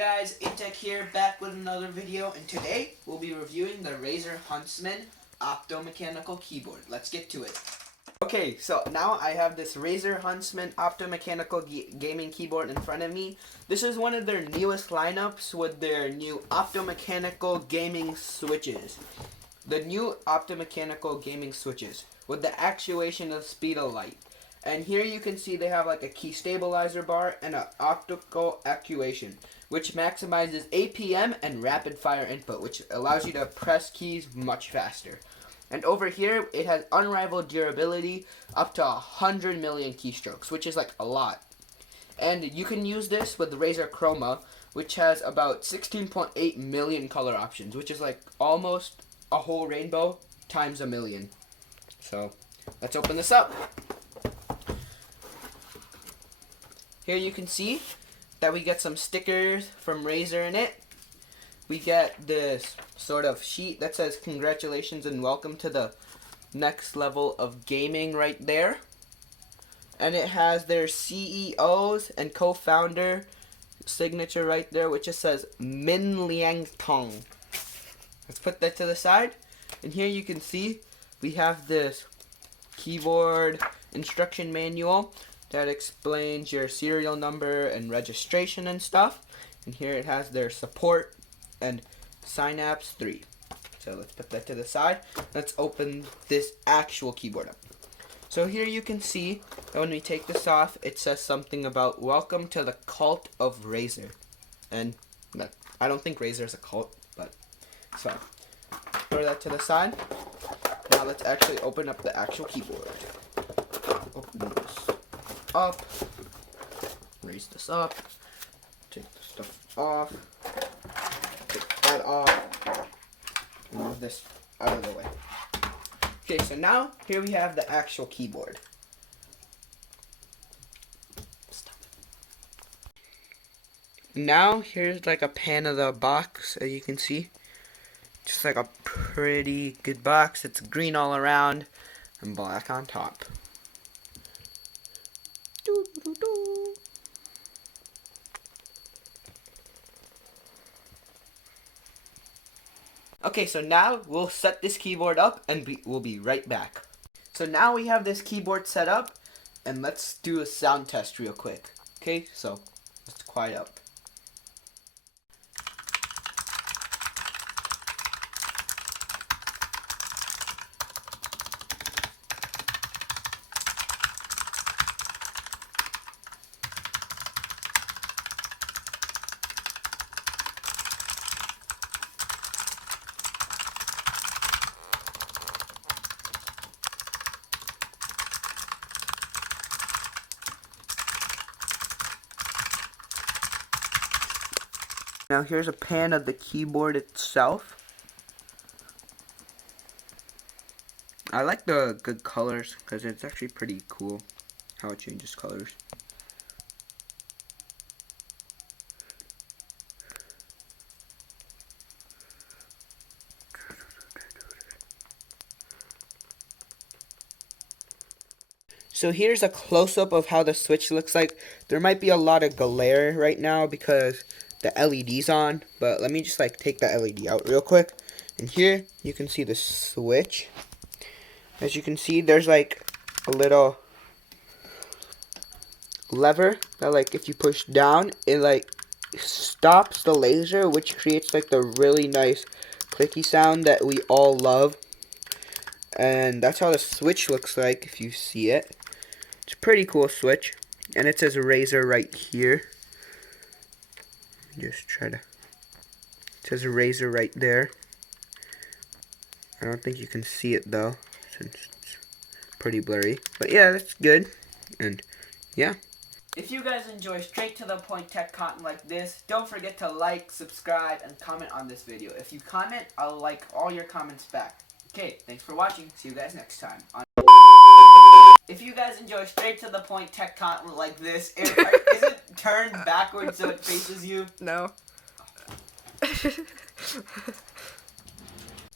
guys, Intech here, back with another video, and today we'll be reviewing the Razer Huntsman Optomechanical Keyboard. Let's get to it. Okay, so now I have this Razer Huntsman Optomechanical Gaming Keyboard in front of me. This is one of their newest lineups with their new Optomechanical Gaming Switches. The new Optomechanical Gaming Switches with the actuation of speed of light. And here you can see they have like a key stabilizer bar and an optical actuation, which maximizes APM and rapid fire input, which allows you to press keys much faster. And over here, it has unrivaled durability up to 100 million keystrokes, which is like a lot. And you can use this with Razer Chroma, which has about 16.8 million color options, which is like almost a whole rainbow times a million. So let's open this up. Here you can see that we get some stickers from Razer in it. We get this sort of sheet that says congratulations and welcome to the next level of gaming right there. And it has their CEO's and co-founder signature right there, which just says Min Liang Tong. Let's put that to the side. And here you can see we have this keyboard instruction manual that explains your serial number and registration and stuff. And here it has their support and Synapse 3. So let's put that to the side. Let's open this actual keyboard up. So here you can see that when we take this off, it says something about welcome to the cult of Razer. And I don't think Razer is a cult, but so throw that to the side. Now let's actually open up the actual keyboard. Open this up, raise this up, take the stuff off, take that off, and move this out of the way. Okay, so now here we have the actual keyboard. Now here's like a pan of the box, as you can see. Just like a pretty good box. It's green all around and black on top. Okay, so now we'll set this keyboard up and we'll be right back. So now we have this keyboard set up and let's do a sound test real quick. Okay, so let's quiet up. Now here's a pan of the keyboard itself. I like the good colors because it's actually pretty cool how it changes colors. So here's a close-up of how the switch looks like. There might be a lot of glare right now because the LED's on, but let me just like take the LED out real quick. And here you can see the switch. As you can see, there's like a little lever that like if you push down, it like stops the laser, which creates like the really nice clicky sound that we all love. And that's how the switch looks like if you see it. It's a pretty cool switch. And it says Razer right here. Just try to. It says Razer right there. I don't think you can see it though, since it's pretty blurry. But yeah, that's good. And yeah. If you guys enjoy straight to the point tech content like this, don't forget to like, subscribe, and comment on this video. If you comment, I'll like all your comments back. Okay, thanks for watching. See you guys next time. If you guys enjoy straight to the point tech content like this, is it turned backwards so it faces you? No.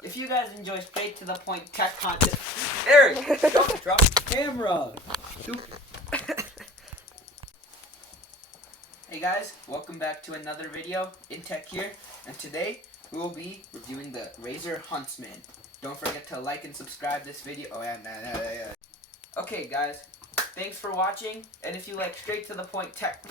If you guys enjoy straight to the point tech content, Eric, don't drop the camera. Shoot. Hey guys, welcome back to another video in Tech here, and today we will be reviewing the Razer Huntsman. Don't forget to like and subscribe this video. Okay guys, thanks for watching, and if you like straight to the point tech